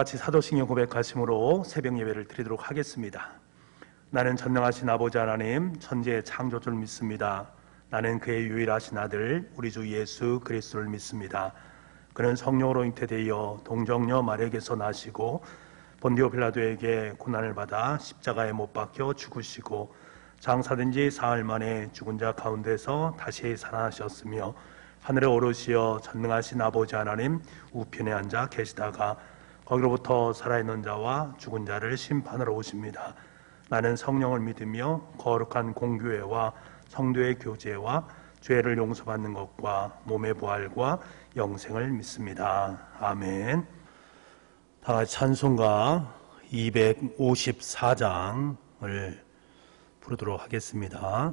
같이 사도신경 고백하심으로 새벽 예배를 드리도록 하겠습니다. 나는 전능하신 아버지 하나님 천지의 창조주를 믿습니다. 나는 그의 유일하신 아들 우리 주 예수 그리스도를 믿습니다. 그는 성령으로 잉태되어 동정녀 마리아에게서 나시고 본디오 빌라도에게 고난을 받아 십자가에 못 박혀 죽으시고 장사된 지 사흘 만에 죽은 자 가운데서 다시 살아나셨으며 하늘에 오르시어 전능하신 아버지 하나님 우편에 앉아 계시다가 거기로부터 살아있는 자와 죽은 자를 심판하러 오십니다. 나는 성령을 믿으며 거룩한 공교회와 성도의 교제와 죄를 용서받는 것과 몸의 부활과 영생을 믿습니다. 아멘. 다 같이 찬송가 254장을 부르도록 하겠습니다.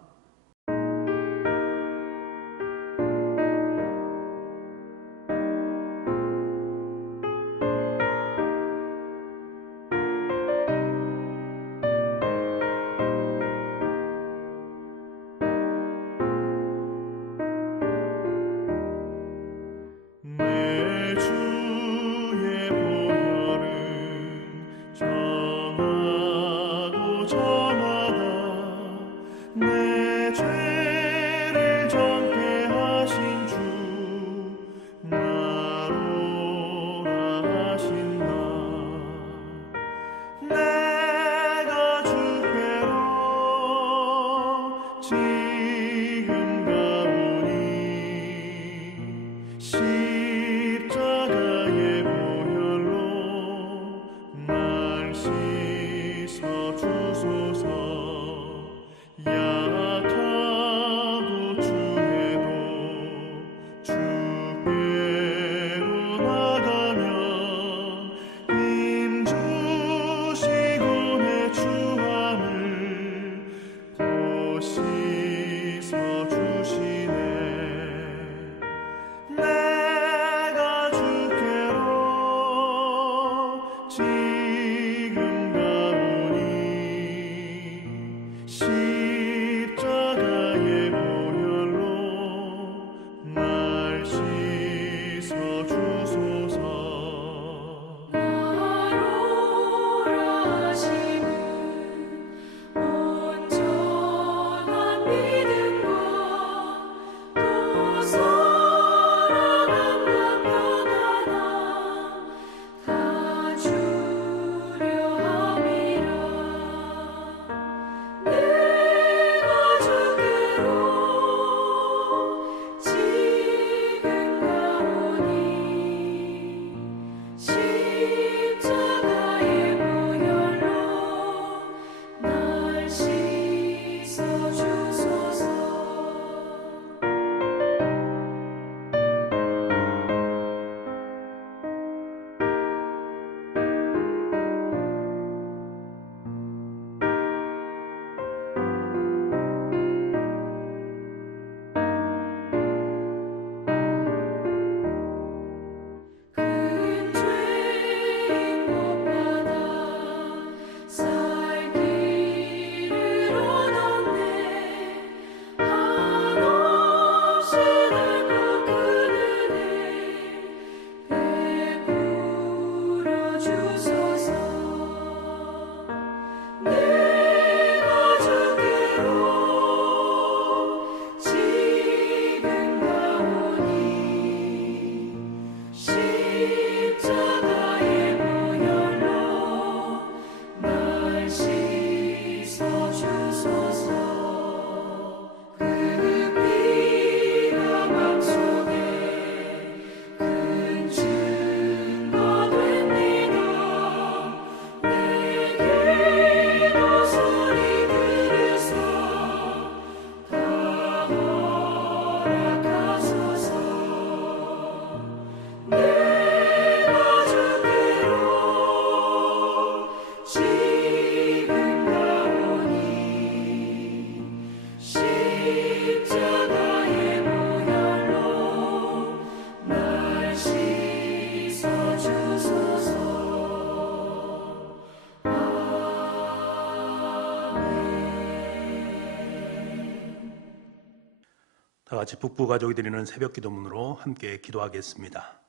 다 같이 북부 가족이 드리는 새벽 기도문으로 함께 기도하겠습니다.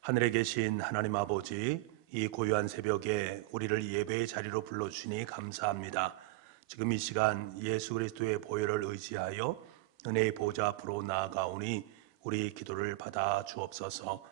하늘에 계신 하나님 아버지, 이 고요한 새벽에 우리를 예배의 자리로 불러주시니 감사합니다. 지금 이 시간 예수 그리스도의 보혈을 의지하여 은혜의 보좌 앞으로 나아가오니 우리 기도를 받아 주옵소서.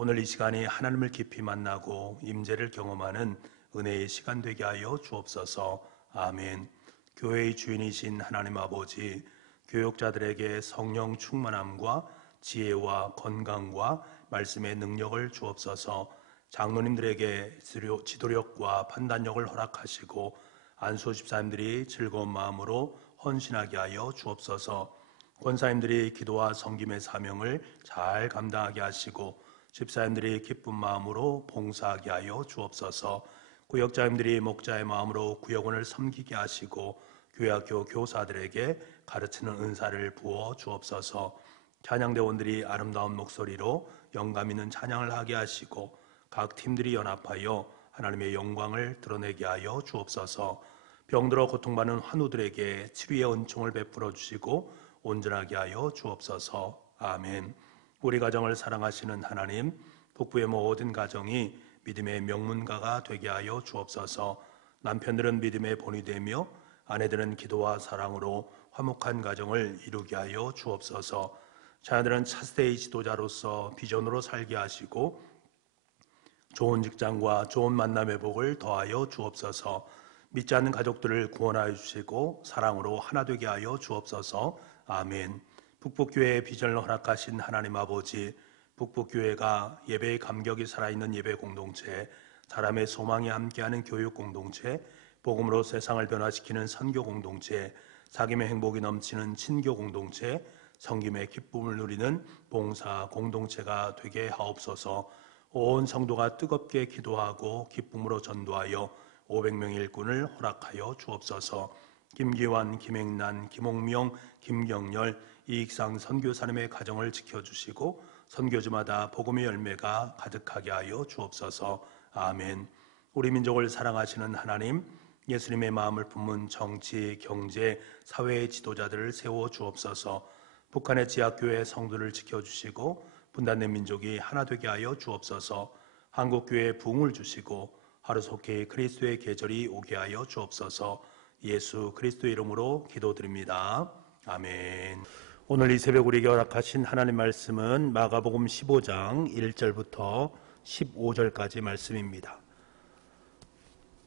오늘 이 시간이 하나님을 깊이 만나고 임재를 경험하는 은혜의 시간 되게 하여 주옵소서. 아멘. 교회의 주인이신 하나님 아버지, 교육자들에게 성령 충만함과 지혜와 건강과 말씀의 능력을 주옵소서. 장로님들에게 지도력과 판단력을 허락하시고 안수 집사님들이 즐거운 마음으로 헌신하게 하여 주옵소서. 권사님들이 기도와 섬김의 사명을 잘 감당하게 하시고 집사님들이 기쁜 마음으로 봉사하게 하여 주옵소서. 구역자님들이 목자의 마음으로 구역원을 섬기게 하시고 교회학교 교사들에게 가르치는 은사를 부어 주옵소서. 찬양대원들이 아름다운 목소리로 영감 있는 찬양을 하게 하시고 각 팀들이 연합하여 하나님의 영광을 드러내게 하여 주옵소서. 병들어 고통받는 환우들에게 치료의 은총을 베풀어 주시고 온전하게 하여 주옵소서. 아멘. 우리 가정을 사랑하시는 하나님, 북부의 모든 가정이 믿음의 명문가가 되게 하여 주옵소서. 남편들은 믿음의 본이 되며 아내들은 기도와 사랑으로 화목한 가정을 이루게 하여 주옵소서. 자녀들은 차세대의 지도자로서 비전으로 살게 하시고 좋은 직장과 좋은 만남의 복을 더하여 주옵소서. 믿지 않는 가족들을 구원하여 주시고 사랑으로 하나 되게 하여 주옵소서. 아멘. 북북교회의 비전을 허락하신 하나님 아버지, 북북교회가 예배의 감격이 살아있는 예배 공동체, 사람의 소망이 함께하는 교육 공동체, 복음으로 세상을 변화시키는 선교 공동체, 사귐의 행복이 넘치는 친교 공동체, 성김의 기쁨을 누리는 봉사 공동체가 되게 하옵소서. 온 성도가 뜨겁게 기도하고 기쁨으로 전도하여 500명의 일꾼을 허락하여 주옵소서. 김기환, 김행란, 김홍명, 김경렬, 이익상 선교사님의 가정을 지켜주시고 선교지마다 복음의 열매가 가득하게 하여 주옵소서. 아멘. 우리 민족을 사랑하시는 하나님, 예수님의 마음을 품은 정치, 경제, 사회의 지도자들을 세워 주옵소서. 북한의 지하교회 성도를 지켜주시고 분단된 민족이 하나 되게 하여 주옵소서. 한국교회에 부흥을 주시고 하루속히 그리스도의 계절이 오게 하여 주옵소서. 예수 그리스도의 이름으로 기도드립니다. 아멘. 오늘 이 새벽 우리에게 허락하신 하나님 말씀은 마가복음 15장 1절부터 15절까지 말씀입니다.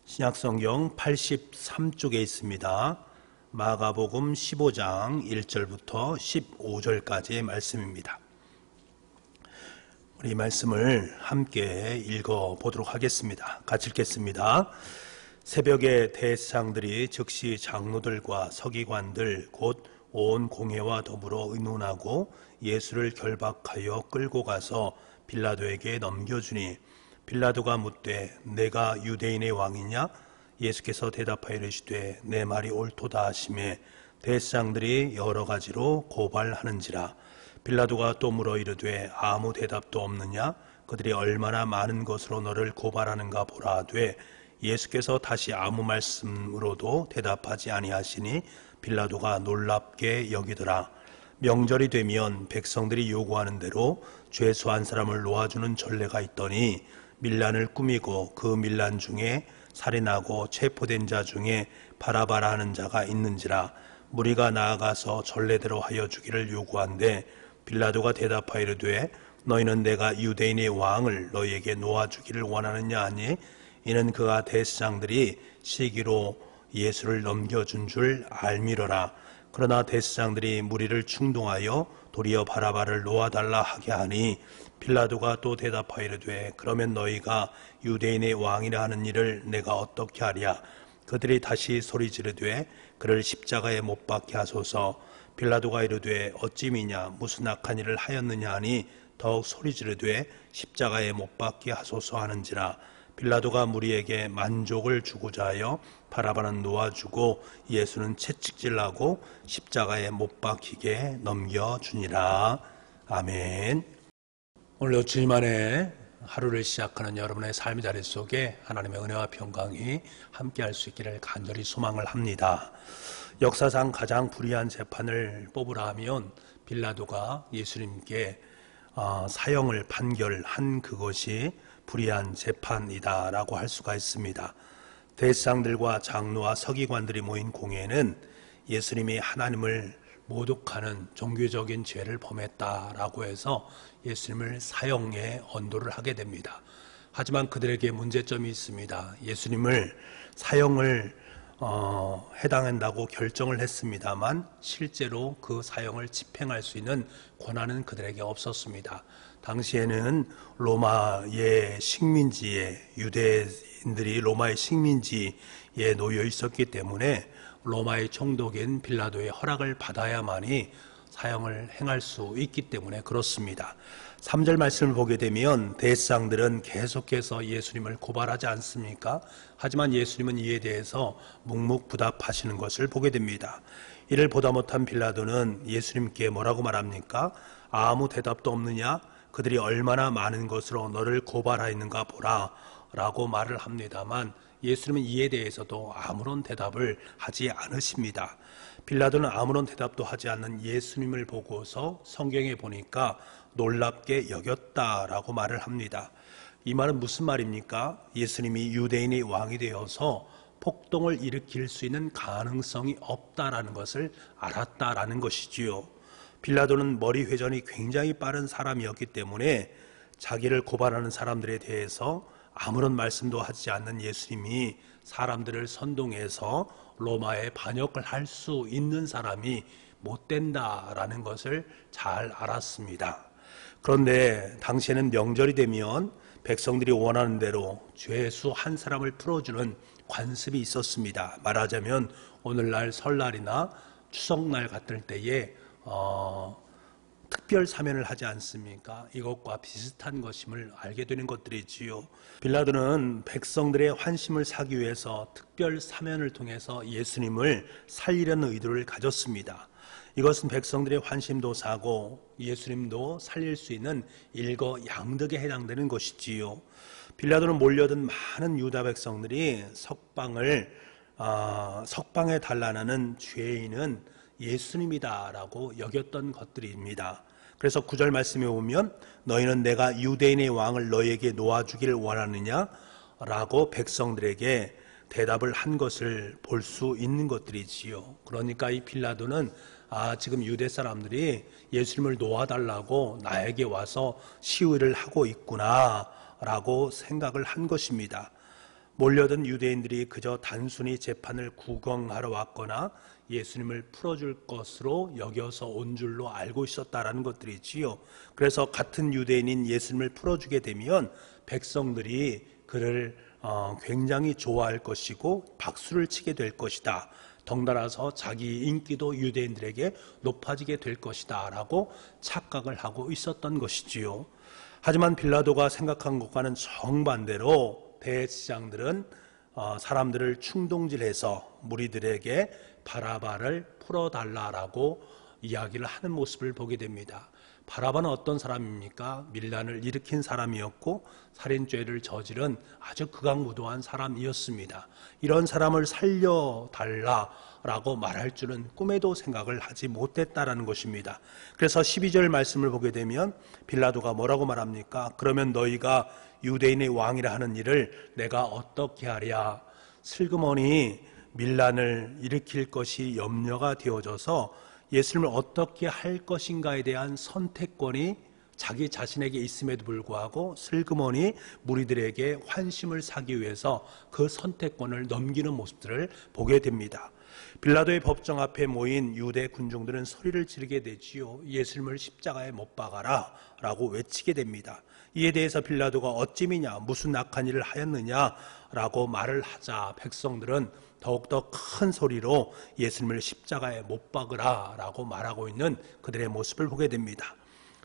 신약성경 83쪽에 있습니다. 마가복음 15장 1절부터 15절까지의 말씀입니다. 우리 말씀을 함께 읽어보도록 하겠습니다. 같이 읽겠습니다. 새벽에 대제사장들이 즉시 장로들과 서기관들 곧 온 공회와 더불어 의논하고 예수를 결박하여 끌고 가서 빌라도에게 넘겨주니 빌라도가 묻되 내가 유대인의 왕이냐? 예수께서 대답하여 이르시되 내 말이 옳도다 하시매 대제사장들이 여러 가지로 고발하는지라. 빌라도가 또 물어 이르되 아무 대답도 없느냐? 그들이 얼마나 많은 것으로 너를 고발하는가 보라 하되 예수께서 다시 아무 말씀으로도 대답하지 아니하시니 빌라도가 놀랍게 여기더라. 명절이 되면 백성들이 요구하는 대로 죄수한 사람을 놓아주는 전례가 있더니 밀란을 꾸미고 그 밀란 중에 살인하고 체포된 자 중에 바라바라 하는 자가 있는지라. 무리가 나아가서 전례대로 하여 주기를 요구한데 빌라도가 대답하여 이르되 너희는 내가 유대인의 왕을 너희에게 놓아주기를 원하느냐 하니 이는 그가 대제사장들이 시기로 예수를 넘겨준 줄 알미러라. 그러나 대제사장들이 무리를 충동하여 도리어 바라바를 놓아달라 하게 하니 빌라도가 또 대답하여 이르되 그러면 너희가 유대인의 왕이라 하는 일을 내가 어떻게 하랴. 그들이 다시 소리 지르되 그를 십자가에 못 박게 하소서. 빌라도가 이르되 어찌 미냐 무슨 악한 일을 하였느냐 하니 더욱 소리 지르되 십자가에 못 박게 하소서 하는지라. 빌라도가 무리에게 만족을 주고자 하여 바라바는 놓아주고 예수는 채찍질하고 십자가에 못 박히게 넘겨주니라. 아멘. 오늘 주님만의 하루를 시작하는 여러분의 삶의 자리 속에 하나님의 은혜와 평강이 함께할 수 있기를 간절히 소망을 합니다. 역사상 가장 불의한 재판을 뽑으라 하면 빌라도가 예수님께 사형을 판결한 그것이 불의한 재판이다라고 할 수가 있습니다. 대제사장들과 장로와 서기관들이 모인 공회는 예수님이 하나님을 모독하는 종교적인 죄를 범했다라고 해서 예수님을 사형에 언도를 하게 됩니다. 하지만 그들에게 문제점이 있습니다. 예수님을 사형을 해당한다고 결정을 했습니다만 실제로 그 사형을 집행할 수 있는 권한은 그들에게 없었습니다. 당시에는 로마의 식민지에, 유대인들이 로마의 식민지에 놓여 있었기 때문에 로마의 총독인 빌라도의 허락을 받아야만이 사형을 행할 수 있기 때문에 그렇습니다. 3절 말씀을 보게 되면 대제사장들은 계속해서 예수님을 고발하지 않습니까? 하지만 예수님은 이에 대해서 묵묵부답하시는 것을 보게 됩니다. 이를 보다 못한 빌라도는 예수님께 뭐라고 말합니까? 아무 대답도 없느냐? 그들이 얼마나 많은 것으로 너를 고발하였는가 보라 라고 말을 합니다만 예수님은 이에 대해서도 아무런 대답을 하지 않으십니다. 빌라도는 아무런 대답도 하지 않는 예수님을 보고서 성경에 보니까 놀랍게 여겼다라고 말을 합니다. 이 말은 무슨 말입니까? 예수님이 유대인의 왕이 되어서 폭동을 일으킬 수 있는 가능성이 없다라는 것을 알았다라는 것이지요. 빌라도는 머리 회전이 굉장히 빠른 사람이었기 때문에 자기를 고발하는 사람들에 대해서 아무런 말씀도 하지 않는 예수님이 사람들을 선동해서 로마에 반역을 할 수 있는 사람이 못 된다라는 것을 잘 알았습니다. 그런데 당시에는 명절이 되면 백성들이 원하는 대로 죄수 한 사람을 풀어주는 관습이 있었습니다. 말하자면 오늘날 설날이나 추석날 같을 때에 특별 사면을 하지 않습니까? 이것과 비슷한 것임을 알게 되는 것들이지요. 빌라도는 백성들의 환심을 사기 위해서 특별 사면을 통해서 예수님을 살리려는 의도를 가졌습니다. 이것은 백성들의 환심도 사고 예수님도 살릴 수 있는 일거양득에 해당되는 것이지요. 빌라도는 몰려든 많은 유다 백성들이 석방해 달라는 죄인은 예수님이다라고 여겼던 것들입니다. 그래서 9절 말씀에 보면 너희는 내가 유대인의 왕을 너희에게 놓아주기를 원하느냐? 라고 백성들에게 대답을 한 것을 볼 수 있는 것들이지요. 그러니까 이 빌라도는 지금 유대 사람들이 예수님을 놓아달라고 나에게 와서 시위를 하고 있구나 라고 생각을 한 것입니다. 몰려든 유대인들이 그저 단순히 재판을 구경하러 왔거나 예수님을 풀어줄 것으로 여겨서 온 줄로 알고 있었다라는 것들이지요. 그래서 같은 유대인인 예수님을 풀어주게 되면 백성들이 그를 굉장히 좋아할 것이고 박수를 치게 될 것이다. 덩달아서 자기 인기도 유대인들에게 높아지게 될 것이다 라고 착각을 하고 있었던 것이지요. 하지만 빌라도가 생각한 것과는 정반대로 대제사장들은 사람들을 충동질해서 무리들에게 바라바를 풀어달라라고 이야기를 하는 모습을 보게 됩니다. 바라바는 어떤 사람입니까? 밀란을 일으킨 사람이었고 살인죄를 저지른 아주 극악무도한 사람이었습니다. 이런 사람을 살려달라라고 말할 줄은 꿈에도 생각을 하지 못했다라는 것입니다. 그래서 12절 말씀을 보게 되면 빌라도가 뭐라고 말합니까? 그러면 너희가 유대인의 왕이라 하는 일을 내가 어떻게 하랴? 슬그머니 밀란을 일으킬 것이 염려가 되어져서 예수님을 어떻게 할 것인가에 대한 선택권이 자기 자신에게 있음에도 불구하고 슬그머니 무리들에게 환심을 사기 위해서 그 선택권을 넘기는 모습들을 보게 됩니다. 빌라도의 법정 앞에 모인 유대 군중들은 소리를 지르게 되지요. 예수님을 십자가에 못 박아라 라고 외치게 됩니다. 이에 대해서 빌라도가 어찌미냐 무슨 악한 일을 하였느냐 라고 말을 하자 백성들은 더욱더 큰 소리로 예수님을 십자가에 못 박으라 라고 말하고 있는 그들의 모습을 보게 됩니다.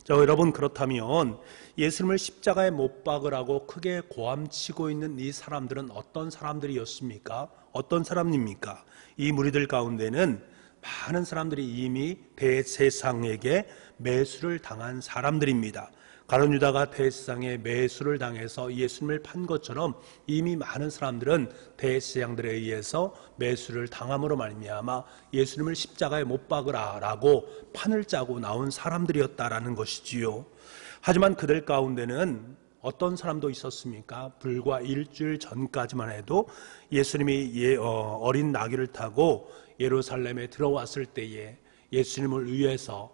자, 여러분, 그렇다면 예수님을 십자가에 못 박으라고 크게 고함치고 있는 이 사람들은 어떤 사람들이었습니까? 어떤 사람입니까? 이 무리들 가운데는 많은 사람들이 이미 대제사장에게 매수를 당한 사람들입니다. 가룟 유다가 대제사장에 매수를 당해서 예수님을 판 것처럼 이미 많은 사람들은 대제사장들에 의해서 매수를 당함으로 말미암아 예수님을 십자가에 못 박으라라고 판을 짜고 나온 사람들이었다라는 것이지요. 하지만 그들 가운데는 어떤 사람도 있었습니까? 불과 일주일 전까지만 해도 예수님이 어린 나귀를 타고 예루살렘에 들어왔을 때에 예수님을 위해서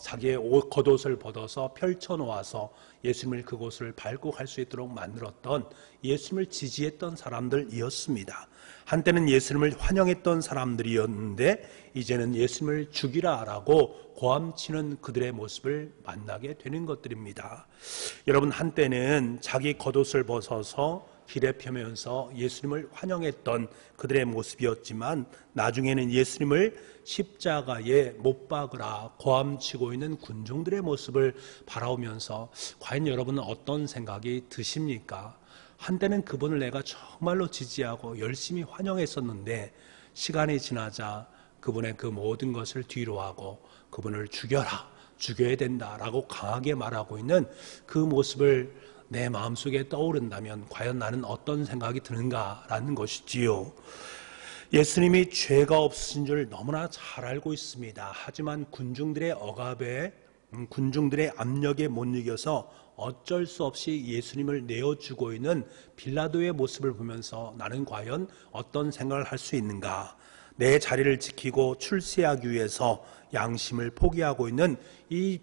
자기의 겉옷을 벗어서 펼쳐놓아서 예수님을 그곳을 밟고 갈 수 있도록 만들었던, 예수님을 지지했던 사람들이었습니다. 한때는 예수님을 환영했던 사람들이었는데 이제는 예수님을 죽이라라고 고함치는 그들의 모습을 만나게 되는 것들입니다. 여러분, 한때는 자기 겉옷을 벗어서 길에 펴면서 예수님을 환영했던 그들의 모습이었지만 나중에는 예수님을 십자가에 못 박으라 고함치고 있는 군중들의 모습을 바라보면서 과연 여러분은 어떤 생각이 드십니까? 한때는 그분을 내가 정말로 지지하고 열심히 환영했었는데 시간이 지나자 그분의 그 모든 것을 뒤로하고 그분을 죽여야 된다라고 강하게 말하고 있는 그 모습을 내 마음속에 떠오른다면 과연 나는 어떤 생각이 드는가라는 것이지요. 예수님이 죄가 없으신 줄 너무나 잘 알고 있습니다. 하지만 군중들의 억압에, 군중들의 압력에 못 이겨서 어쩔 수 없이 예수님을 내어주고 있는 빌라도의 모습을 보면서 나는 과연 어떤 생각을 할 수 있는가? 내 자리를 지키고 출세하기 위해서 양심을 포기하고 있는 이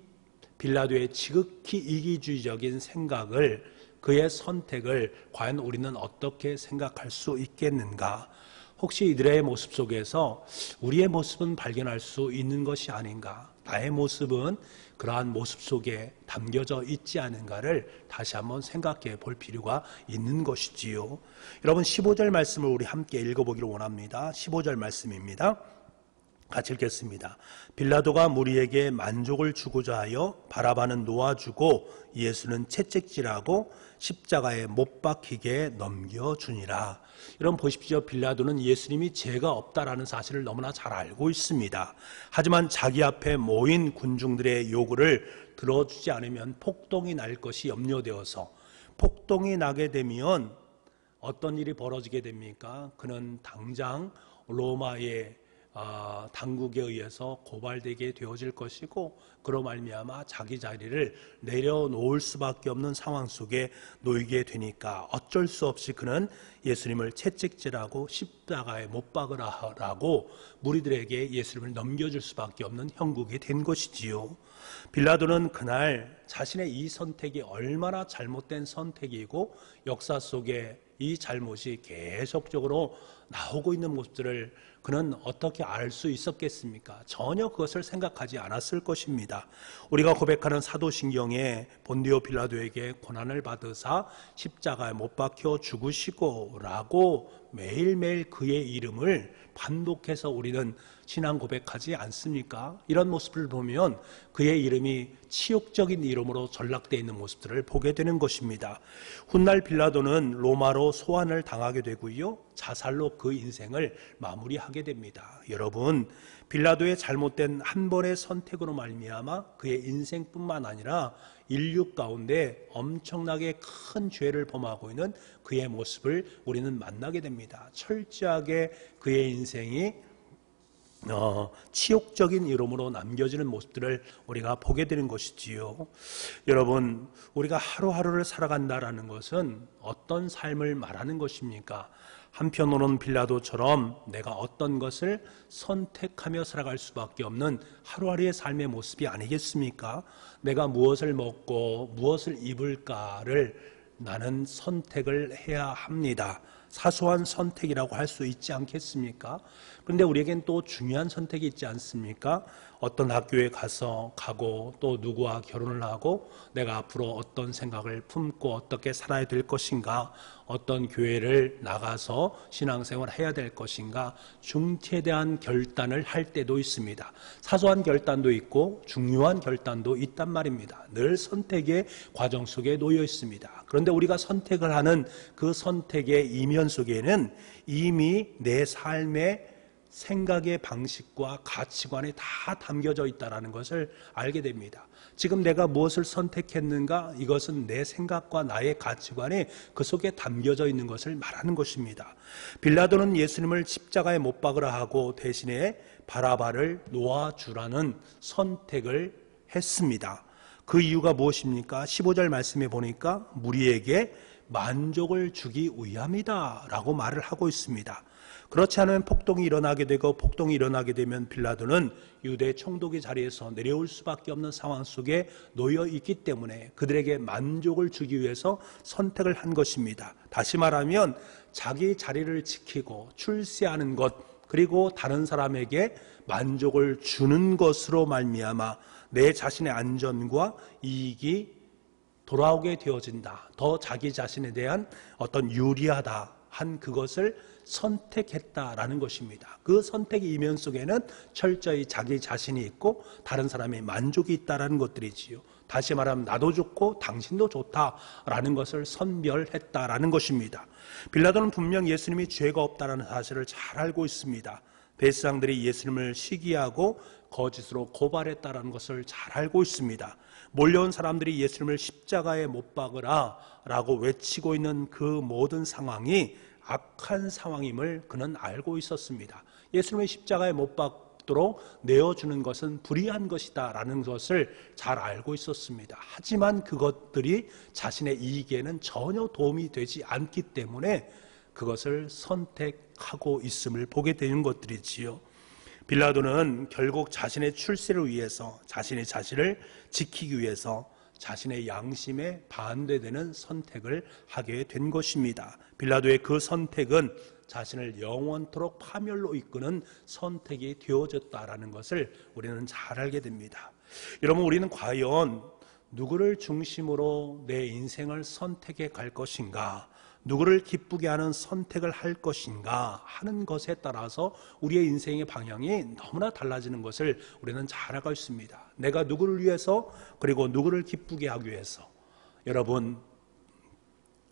빌라도의 지극히 이기주의적인 생각을, 그의 선택을 과연 우리는 어떻게 생각할 수 있겠는가? 혹시 이들의 모습 속에서 우리의 모습은 발견할 수 있는 것이 아닌가? 나의 모습은 그러한 모습 속에 담겨져 있지 않은가를 다시 한번 생각해 볼 필요가 있는 것이지요. 여러분, 15절 말씀을 우리 함께 읽어보기를 원합니다. 15절 말씀입니다. 같이 읽겠습니다. 빌라도가 무리에게 만족을 주고자 하여 바라바는 놓아주고 예수는 채찍질하고 십자가에 못 박히게 넘겨주니라. 여러분 보십시오. 빌라도는 예수님이 죄가 없다라는 사실을 너무나 잘 알고 있습니다. 하지만 자기 앞에 모인 군중들의 요구를 들어주지 않으면 폭동이 날 것이 염려되어서, 폭동이 나게 되면 어떤 일이 벌어지게 됩니까? 그는 당장 로마의 당국에 의해서 고발되게 되어질 것이고, 그로 말미암아 자기 자리를 내려놓을 수밖에 없는 상황 속에 놓이게 되니까 어쩔 수 없이 그는 예수님을 채찍질하고 십자가에 못 박으라고 무리들에게 예수님을 넘겨줄 수밖에 없는 형국이 된 것이지요. 빌라도는 그날 자신의 이 선택이 얼마나 잘못된 선택이고 역사 속에 이 잘못이 계속적으로 나오고 있는 모습들을 그는 어떻게 알 수 있었겠습니까? 전혀 그것을 생각하지 않았을 것입니다. 우리가 고백하는 사도신경에 본디오 빌라도에게 고난을 받으사 십자가에 못 박혀 죽으시고 라고 매일매일 그의 이름을 반복해서 우리는 신앙 고백하지 않습니까? 이런 모습을 보면 그의 이름이 치욕적인 이름으로 전락되어 있는 모습들을 보게 되는 것입니다. 훗날 빌라도는 로마로 소환을 당하게 되고요, 자살로 그 인생을 마무리하게 됩니다. 여러분, 빌라도의 잘못된 한 번의 선택으로 말미암아 그의 인생뿐만 아니라 인류 가운데 엄청나게 큰 죄를 범하고 있는 그의 모습을 우리는 만나게 됩니다. 철저하게 그의 인생이 치욕적인 이름으로 남겨지는 모습들을 우리가 보게 되는 것이지요. 여러분, 우리가 하루하루를 살아간다라는 것은 어떤 삶을 말하는 것입니까? 한편으로는 빌라도처럼 내가 어떤 것을 선택하며 살아갈 수밖에 없는 하루하루의 삶의 모습이 아니겠습니까? 내가 무엇을 먹고 무엇을 입을까를 나는 선택을 해야 합니다. 사소한 선택이라고 할 수 있지 않겠습니까? 그런데 우리에겐 또 중요한 선택이 있지 않습니까? 어떤 학교에 가고 또 누구와 결혼을 하고 내가 앞으로 어떤 생각을 품고 어떻게 살아야 될 것인가, 어떤 교회를 나가서 신앙생활을 해야 될 것인가, 중티에 대한 결단을 할 때도 있습니다. 사소한 결단도 있고 중요한 결단도 있단 말입니다. 늘 선택의 과정 속에 놓여 있습니다. 그런데 우리가 선택을 하는 그 선택의 이면 속에는 이미 내 삶의 생각의 방식과 가치관이 다 담겨져 있다는 것을 알게 됩니다. 지금 내가 무엇을 선택했는가? 이것은 내 생각과 나의 가치관이 그 속에 담겨져 있는 것을 말하는 것입니다. 빌라도는 예수님을 십자가에 못 박으라 하고 대신에 바라바를 놓아주라는 선택을 했습니다. 그 이유가 무엇입니까? 15절 말씀에 보니까 무리에게 만족을 주기 위함이다 라고 말을 하고 있습니다. 그렇지 않으면 폭동이 일어나게 되고, 폭동이 일어나게 되면 빌라도는 유대 총독의 자리에서 내려올 수밖에 없는 상황 속에 놓여 있기 때문에 그들에게 만족을 주기 위해서 선택을 한 것입니다. 다시 말하면 자기 자리를 지키고 출세하는 것, 그리고 다른 사람에게 만족을 주는 것으로 말미암아 내 자신의 안전과 이익이 돌아오게 되어진다. 더 자기 자신에 대한 어떤 유리하다 한 그것을 선택했다라는 것입니다. 그 선택의 이면 속에는 철저히 자기 자신이 있고 다른 사람의 만족이 있다라는 것들이지요. 다시 말하면 나도 좋고 당신도 좋다라는 것을 선별했다라는 것입니다. 빌라도는 분명 예수님이 죄가 없다라는 사실을 잘 알고 있습니다. 백성들이 예수님을 시기하고 거짓으로 고발했다라는 것을 잘 알고 있습니다. 몰려온 사람들이 예수님을 십자가에 못 박으라 라고 외치고 있는 그 모든 상황이 악한 상황임을 그는 알고 있었습니다. 예수님의 십자가에 못 박도록 내어주는 것은 불의한 것이다 라는 것을 잘 알고 있었습니다. 하지만 그것들이 자신의 이익에는 전혀 도움이 되지 않기 때문에 그것을 선택하고 있음을 보게 되는 것들이지요. 빌라도는 결국 자신의 출세를 위해서, 자신의 자신을 지키기 위해서 자신의 양심에 반대되는 선택을 하게 된 것입니다. 빌라도의 그 선택은 자신을 영원토록 파멸로 이끄는 선택이 되어졌다라는 것을 우리는 잘 알게 됩니다. 여러분, 우리는 과연 누구를 중심으로 내 인생을 선택해 갈 것인가, 누구를 기쁘게 하는 선택을 할 것인가 하는 것에 따라서 우리의 인생의 방향이 너무나 달라지는 것을 우리는 잘 알고 있습니다. 내가 누구를 위해서, 그리고 누구를 기쁘게 하기 위해서. 여러분,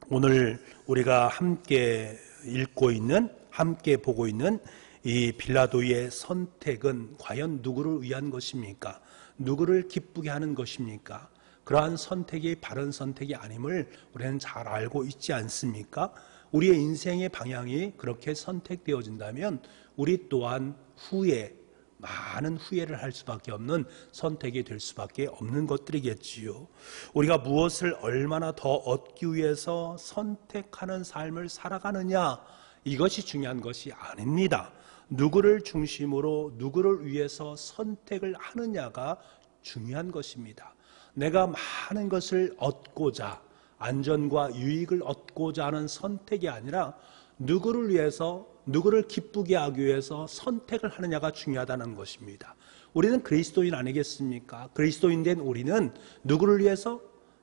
오늘 우리가 함께 읽고 있는, 함께 보고 있는 이 빌라도의 선택은 과연 누구를 위한 것입니까? 누구를 기쁘게 하는 것입니까? 그러한 선택이 바른 선택이 아님을 우리는 잘 알고 있지 않습니까? 우리의 인생의 방향이 그렇게 선택되어진다면 우리 또한 후에 많은 후회를 할 수밖에 없는 선택이 될 수밖에 없는 것들이겠지요. 우리가 무엇을 얼마나 더 얻기 위해서 선택하는 삶을 살아가느냐, 이것이 중요한 것이 아닙니다. 누구를 중심으로 누구를 위해서 선택을 하느냐가 중요한 것입니다. 내가 많은 것을 얻고자, 안전과 유익을 얻고자 하는 선택이 아니라 누구를 위해서, 누구를 기쁘게 하기 위해서 선택을 하느냐가 중요하다는 것입니다. 우리는 그리스도인 아니겠습니까? 그리스도인된 우리는 누구를 위해서?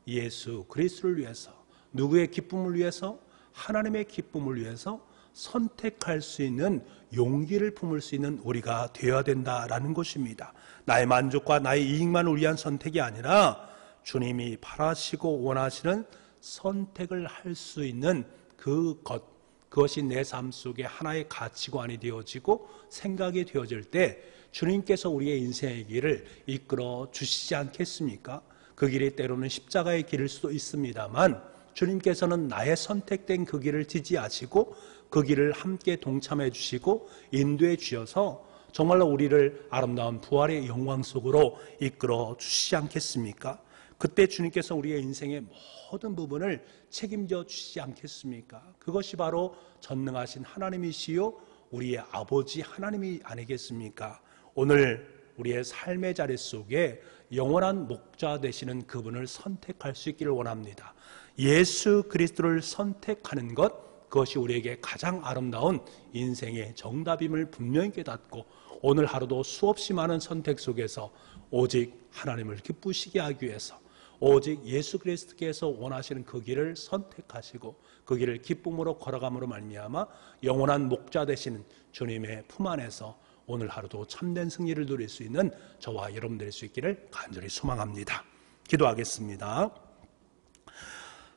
예수 그리스도를 위해서, 누구의 기쁨을 위해서? 하나님의 기쁨을 위해서 선택할 수 있는 용기를 품을 수 있는 우리가 되어야 된다라는 것입니다. 나의 만족과 나의 이익만을 위한 선택이 아니라 주님이 바라시고 원하시는 선택을 할 수 있는 그것이 내 삶 속에 하나의 가치관이 되어지고 생각이 되어질 때 주님께서 우리의 인생의 길을 이끌어 주시지 않겠습니까? 그 길이 때로는 십자가의 길일 수도 있습니다만 주님께서는 나의 선택된 그 길을 지지하시고 그 길을 함께 동참해 주시고 인도해 주셔서 정말로 우리를 아름다운 부활의 영광 속으로 이끌어 주시지 않겠습니까? 그때 주님께서 우리의 인생의 모든 부분을 책임져 주시지 않겠습니까? 그것이 바로 전능하신 하나님이시요 우리의 아버지 하나님이 아니겠습니까? 오늘 우리의 삶의 자리 속에 영원한 목자 되시는 그분을 선택할 수 있기를 원합니다. 예수 그리스도를 선택하는 것, 그것이 우리에게 가장 아름다운 인생의 정답임을 분명히 깨닫고 오늘 하루도 수없이 많은 선택 속에서 오직 하나님을 기쁘시게 하기 위해서, 오직 예수 그리스도께서 원하시는 그 길을 선택하시고 그 길을 기쁨으로 걸어감으로 말미암아 영원한 목자 되시는 주님의 품 안에서 오늘 하루도 참된 승리를 누릴 수 있는 저와 여러분 될 수 있기를 간절히 소망합니다. 기도하겠습니다.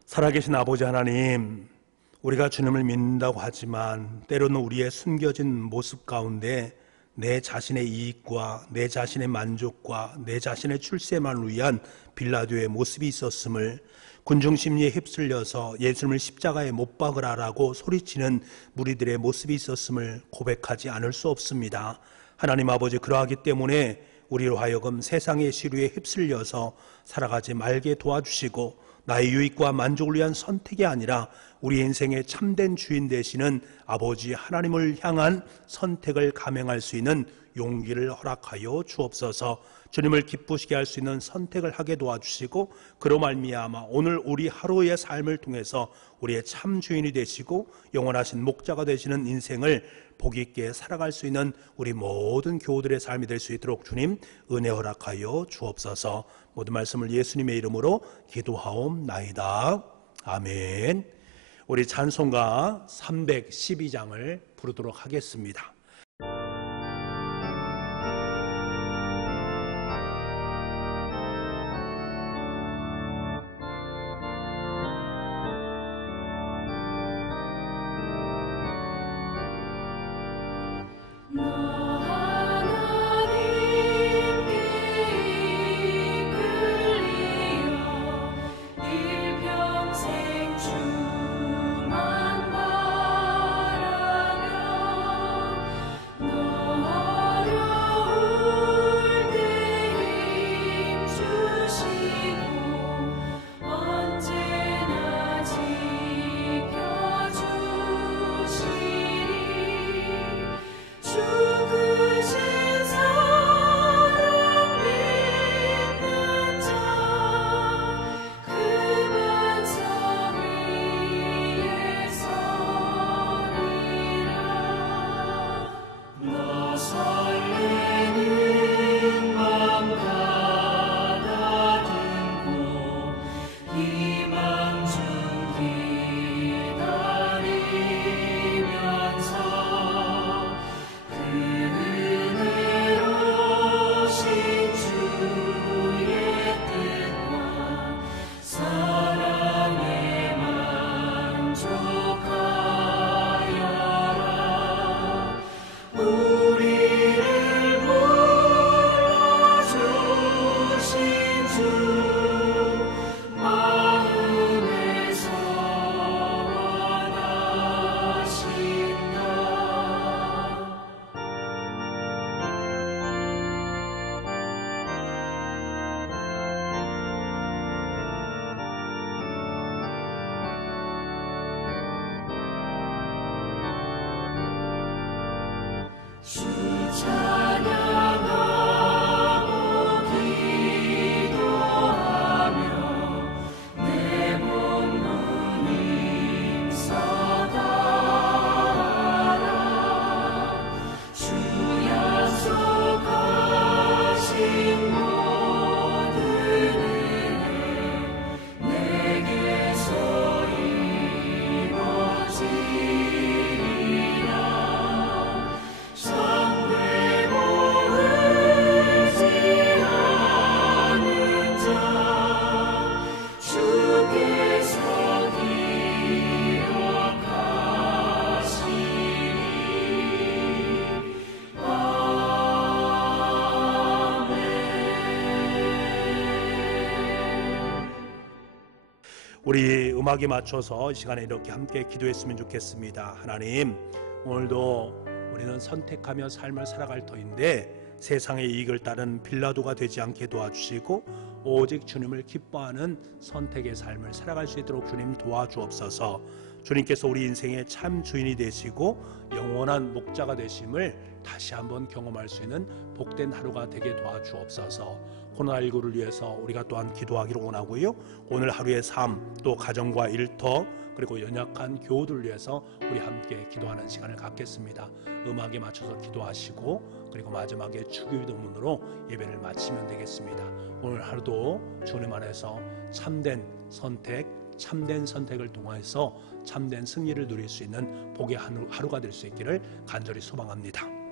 살아계신 아버지 하나님, 우리가 주님을 믿는다고 하지만 때로는 우리의 숨겨진 모습 가운데 내 자신의 이익과 내 자신의 만족과 내 자신의 출세만을 위한 빌라도의 모습이 있었음을, 군중심리에 휩쓸려서 예수님을 십자가에 못 박으라라고 소리치는 무리들의 모습이 있었음을 고백하지 않을 수 없습니다. 하나님 아버지, 그러하기 때문에 우리로 하여금 세상의 시류에 휩쓸려서 살아가지 말게 도와주시고 나의 유익과 만족을 위한 선택이 아니라 우리 인생의 참된 주인 되시는 아버지 하나님을 향한 선택을 감행할 수 있는 용기를 허락하여 주옵소서. 주님을 기쁘시게 할 수 있는 선택을 하게 도와주시고 그로 말미암아 오늘 우리 하루의 삶을 통해서 우리의 참 주인이 되시고 영원하신 목자가 되시는 인생을 복 있게 살아갈 수 있는 우리 모든 교우들의 삶이 될 수 있도록 주님 은혜 허락하여 주옵소서. 모든 말씀을 예수님의 이름으로 기도하옵나이다. 아멘. 우리 찬송가 312장을 부르도록 하겠습니다. 우리 음악에 맞춰서 이 시간에 이렇게 함께 기도했으면 좋겠습니다. 하나님, 오늘도 우리는 선택하며 삶을 살아갈 터인데 세상의 이익을 따른 빌라도가 되지 않게 도와주시고 오직 주님을 기뻐하는 선택의 삶을 살아갈 수 있도록 주님 도와주옵소서. 주님께서 우리 인생의 참 주인이 되시고 영원한 목자가 되심을 다시 한번 경험할 수 있는 복된 하루가 되게 도와주옵소서. 코로나19를 위해서 우리가 또한 기도하기를 원하고요. 오늘 하루의 삶, 또 가정과 일터, 그리고 연약한 교우들을 위해서 우리 함께 기도하는 시간을 갖겠습니다. 음악에 맞춰서 기도하시고 그리고 마지막에 주기도문으로 예배를 마치면 되겠습니다. 오늘 하루도 주님 안에서 참된 선택, 참된 선택을 통해서 참된 승리를 누릴 수 있는 복의 하루가 될 수 있기를 간절히 소망합니다.